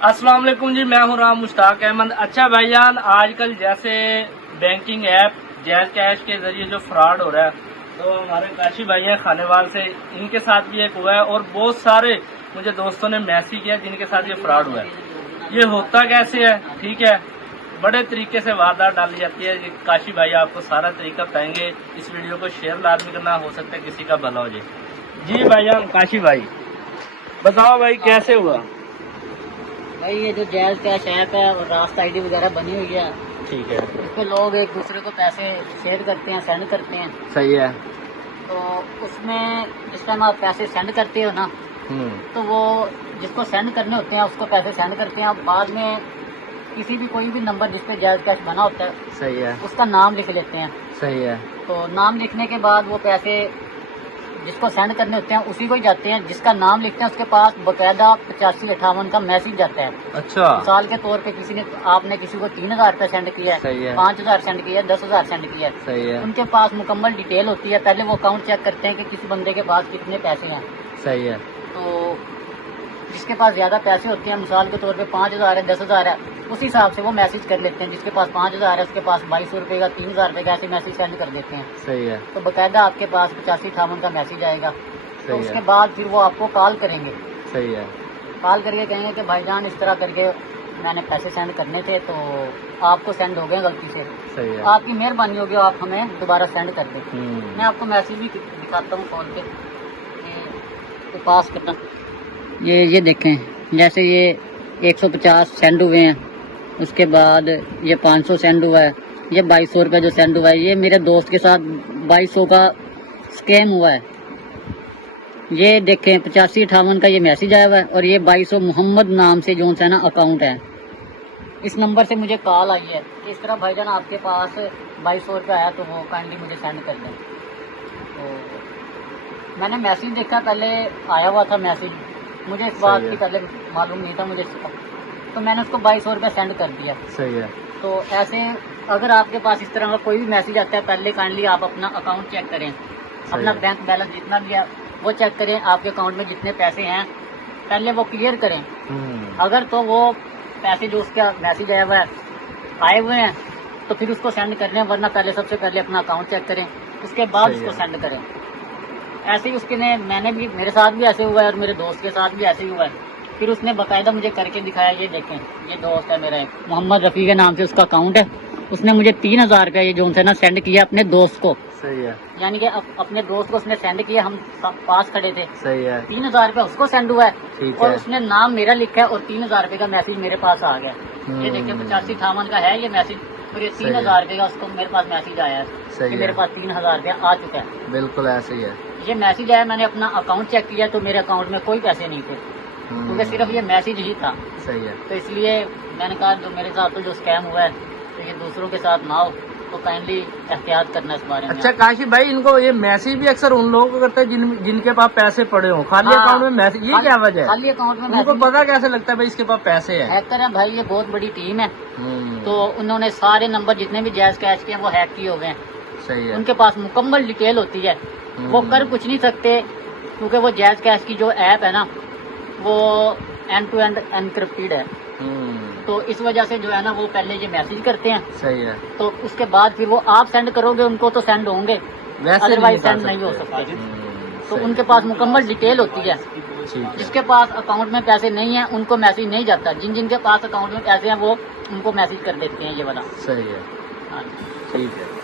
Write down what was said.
अस्सलाम वालेकुम जी, मैं हूं राम मुश्ताक अहमद। अच्छा भाईजान, आजकल जैसे बैंकिंग ऐप जैज़ कैश के जरिए जो फ्रॉड हो रहा है, तो हमारे काशी भाई हैं खानेवाल से, इनके साथ भी एक हुआ है और बहुत सारे मुझे दोस्तों ने मैसेज किया जिनके साथ ये फ्रॉड हुआ है। ये होता कैसे है? ठीक है, बड़े तरीके से वारदात डाली जाती है। काशी भाई आपको सारा तरीका बताएंगे। इस वीडियो को शेयर लाजमी करना, हो सकता है किसी का भला हो जाए। जी भाईजान, काशी भाई बताओ भाई कैसे हुआ? भाई ये जो जैज़ कैश ऐप है और रास्त आईडी वगैरह बनी हुई है, ठीक है, इस पे लोग एक दूसरे को पैसे शेयर करते हैं, सेंड करते हैं। सही है। तो उसमें जिस टाइम आप पैसे सेंड करते हो ना, तो वो जिसको सेंड करने होते हैं उसको पैसे सेंड करते हैं। अब बाद में किसी भी कोई भी नंबर जिस पे जैज़ कैश बना होता है, सही है, उसका नाम लिख लेते हैं। सही है। तो नाम लिखने के बाद वो पैसे जिसको सेंड करने होते हैं उसी को ही जाते हैं। जिसका नाम लिखते हैं उसके पास बकायदा 85-58 का मैसेज जाता है। अच्छा, मिसाल के तौर पे आपने किसी को 3,000 रुपये सेंड किया है, 5,000 सेंड किया है, 10,000 सेंड किया है, सही है, उनके पास मुकम्मल डिटेल होती है। पहले वो अकाउंट चेक करते हैं कि किसी बंदे के पास कितने पैसे हैं। सही है। तो जिसके पास ज्यादा पैसे होते हैं, मिसाल के तौर पे 5,000 है, 10,000 है, उस हिसाब से वो मैसेज कर लेते हैं। जिसके पास 5,000 है उसके पास 2,200 रुपये का, 3,000 रुपये का, ऐसे मैसेज सेंड कर देते हैं। सही है। तो बकायदा आपके पास 85-58 का मैसेज आएगा। तो सही उसके है, बाद फिर वो आपको कॉल करेंगे। सही है। कॉल करके कहेंगे कि भाईजान इस तरह करके मैंने पैसे सेंड करने थे, तो आपको सेंड हो गए गलती से, सही है। आपकी मेहरबानी होगी, आप हमें दोबारा सेंड कर दें। मैं आपको मैसेज भी दिखाता हूँ खोल के, तो पास करना। ये देखें, जैसे ये 150 सेंड हुए हैं, उसके बाद ये 500 सेंड हुआ है, ये 2,200 रुपये जो सेंड हुआ है, ये मेरे दोस्त के साथ 2,200 का स्कैम हुआ है। ये देखें 85-58 का ये मैसेज आया हुआ है और ये 2,200 मोहम्मद नाम से जो है ना अकाउंट है। इस नंबर से मुझे कॉल आई है कि इस तरह भाईजान आपके पास 2,200 रुपये आया, तो वो काइंडली मुझे सेंड कर दें। तो मैंने मैसेज देखा, पहले आया हुआ था मैसेज, मुझे इस बात की पहले मालूम नहीं था मुझे, तो मैंने उसको 2,200 रुपये सेंड कर दिया। सही है। तो ऐसे अगर आपके पास इस तरह का कोई भी मैसेज आता है, पहले काइंडली आप अपना अकाउंट चेक करें, अपना बैंक बैलेंस जितना भी है वो चेक करें, आपके अकाउंट में जितने पैसे हैं पहले वो क्लियर करें। अगर तो वो पैसे जो उसका मैसेज आया हुआ है आए हुए हैं तो फिर उसको सेंड करें, वरना पहले सबसे पहले अपना अकाउंट चेक करें, उसके बाद उसको सेंड करें। ऐसे ही उसके ने मैंने भी, मेरे साथ भी ऐसे हुआ है और मेरे दोस्त के साथ भी ऐसे ही हुआ है। फिर उसने बाकायदा मुझे करके दिखाया। ये देखें, ये दोस्त है मेरा, मोहम्मद रफ़ी के नाम से उसका अकाउंट है। उसने मुझे 3,000 रुपये ये जो है ना सेंड किया अपने दोस्त को। सही है। यानी कि अपने दोस्त को उसने सेंड किया, हम पास खड़े थे। सही है। 3,000 रुपये उसको सेंड हुआ है और उसने नाम मेरा लिखा है और 3,000 रुपये का मैसेज मेरे पास आ गया। ये देखिए 85-58 का है ये मैसेज और ये 3,000 रुपये का उसको मेरे पास मैसेज आया है कि मेरे पास 3,000 रुपया आ चुका है। बिल्कुल ऐसे ही है। ये मैसेज आया, मैंने अपना अकाउंट चेक किया तो मेरे अकाउंट में कोई पैसे नहीं थे, क्योंकि सिर्फ ये मैसेज ही था। सही है। तो इसलिए मैंने कहा जो मेरे साथ तो जो स्कैम हुआ है, तो ये दूसरों के साथ ना हो, तो काइंडली एहतियात करना इस बारे में। अच्छा काशी भाई, इनको ये मैसेज भी अक्सर उन लोगों को करते हैं जिनके पास पैसे पड़े हो, खाली अकाउंट में मैसेज, ये क्या वजह है? खाली अकाउंट में उनको पता कैसे लगता है भाई इसके पास पैसे हैं? हैकर है भाई, ये बहुत बड़ी टीम है। तो उन्होंने सारे नंबर जितने भी जैज़ कैश के हैं वो हैक किए हुए हैं। सही है। उनके पास मुकम्मल डिटेल होती है, वो कर कुछ नहीं सकते, क्योंकि वो जैज़ कैश की जो ऐप है ना वो एंड टू एंड एनक्रिप्टेड है। तो इस वजह से जो है ना वो पहले ये मैसेज करते हैं। सही है। तो उसके बाद फिर वो आप सेंड करोगे उनको तो सेंड होंगे, अदरवाइज सेंड नहीं हो सकते। तो उनके पास मुकम्मल डिटेल होती है। जिसके पास अकाउंट में पैसे नहीं है उनको मैसेज नहीं जाता, जिन जिनके पास अकाउंट में पैसे हैं वो उनको मैसेज कर देते हैं ये वाला। सही है। हाँ, ठीक है।